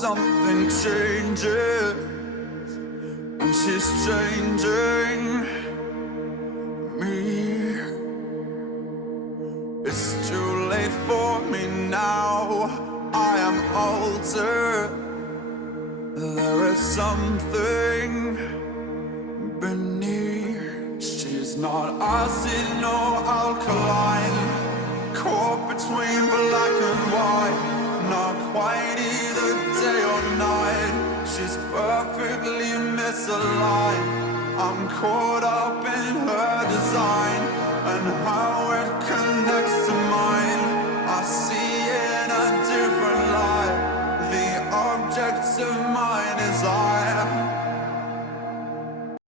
something changes, and she's changing me. It's too late for me now, I am altered. There is something beneath. She's not acid nor alkaline, caught between black and white, not quite either day or night. She's perfectly misaligned, I'm caught up in